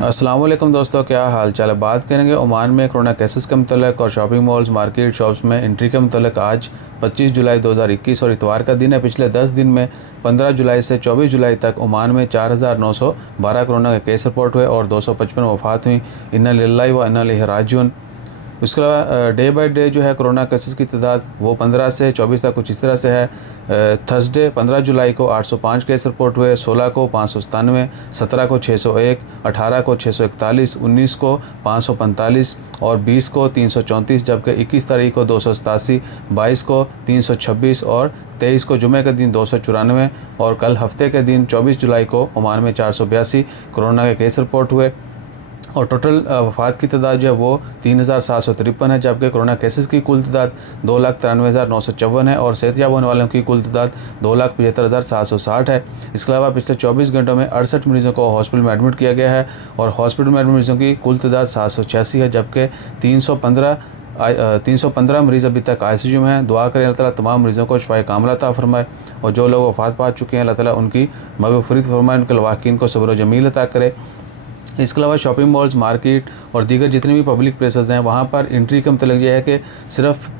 अस्सलाम वालेकुम दोस्तों, क्या हाल चाल है। बात करेंगे ओमान में कोरोना केसेस के मतलब और शॉपिंग मॉल्स, मार्केट, शॉप्स में एंट्री के मतलब। आज 25 जुलाई 2021 और इतवार का दिन है। पिछले 10 दिन में 15 जुलाई से 24 जुलाई तक ओमान में 4912 कोरोना के केस रिपोर्ट हुए और 255 वफ़ात हुई। इन्ना लिल्लाहि व इन्ना इलैहि राजिऊन। उसके अलावा डे बाई डे जो है कोरोना केसेस की तादाद वो 15 से 24 तक कुछ इस तरह से है। थर्सडे 15 जुलाई को 805 केस रिपोर्ट हुए, 16 को 597, 17 को 601, 18 को 641, 19 को 545 और 20 को 334, जबकि 21 तारीख को 287, 22 को 326 और 23 को जुमे के दिन 294 और कल हफ्ते के दिन 24 जुलाई को ओमान में 482 कोरोना के केस रिपोर्ट हुए। और टोटल वफ़ात की तादाद जो है वो 3753 है, जबकि कोरोना केसेस की कुल तादाद 2,93,954 है और सेहतयाब होने वालों की कुल तादाद 2,75,760 है। इसके अलावा पिछले 24 घंटों में 68 मरीज़ों को हॉस्पिटल में एडमिट किया गया है और हॉस्पिटल में एडमिट मरीज़ों की कुल तादाद 786 है, जबकि 315 मरीज़ अभी तक ICU में हैं। दुआ करें अल्लाह ताला तमाम मरीज़ों को शिफाए कामिला अता फरमाए और जो लोग वफ़ात पा चुके हैं अल्लाह ताला उनकी मग़फ़िरत फरमाए, उनके लवाकिन को सब्र व जमील अता करे। इसके अलावा शॉपिंग मॉल्स, मार्केट और दीगर जितने भी पब्लिक प्लेसेस हैं वहाँ पर एंट्री का मतलब ये है कि सिर्फ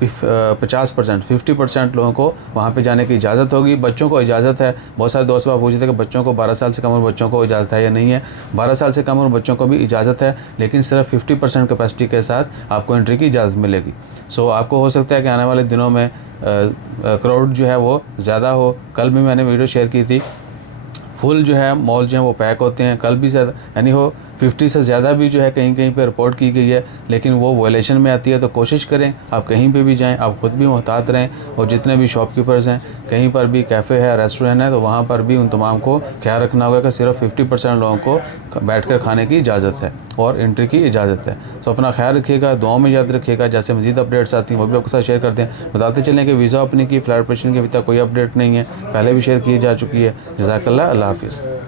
50% लोगों को वहाँ पे जाने की इजाज़त होगी। बच्चों को इजाज़त है। बहुत सारे दोस्त पूछते थे कि बच्चों को 12 साल से कम उम्र बच्चों को इजाज़त है या नहीं है। 12 साल से कम उम्र बच्चों को भी इजाज़त है, लेकिन सिर्फ 50% कैपेसिटी के साथ आपको एंट्री की इजाज़त मिलेगी। सो आपको हो सकता है कि आने वाले दिनों में क्राउड जो है वो ज़्यादा हो। कल भी मैंने वीडियो शेयर की थी, फुल जो है मॉल जो है वो पैक होते हैं। कल भी ज़्यादा यानी हो 50 से ज़्यादा भी जो है कहीं कहीं पे रिपोर्ट की गई है, लेकिन वो वायलेशन में आती है। तो कोशिश करें आप कहीं पे भी जाएं, आप ख़ुद भी मोहतात रहें और जितने भी शॉपकीपर्स हैं, कहीं पर भी कैफ़े है, रेस्टोरेंट है, तो वहाँ पर भी उन तमाम को ख्याल रखना होगा कि सिर्फ 50% लोगों को बैठकर खाने की इजाज़त है और एंट्री की इजाज़त है। तो अपना ख्याल रखिएगा, दुआओं में याद रखिएगा। जैसे मज़ीद अपडेट्स आती हैं वो भी आपके साथ शेयर करते हैं। बताते चलें कि वीज़ा ओपनिंग की, फ्लाइट ऑपरेशन की अभी तक कोई अपडेट नहीं है, पहले भी शेयर की जा चुकी है। जज़ाकल्लाह, अल्लाह हाफ़िज़।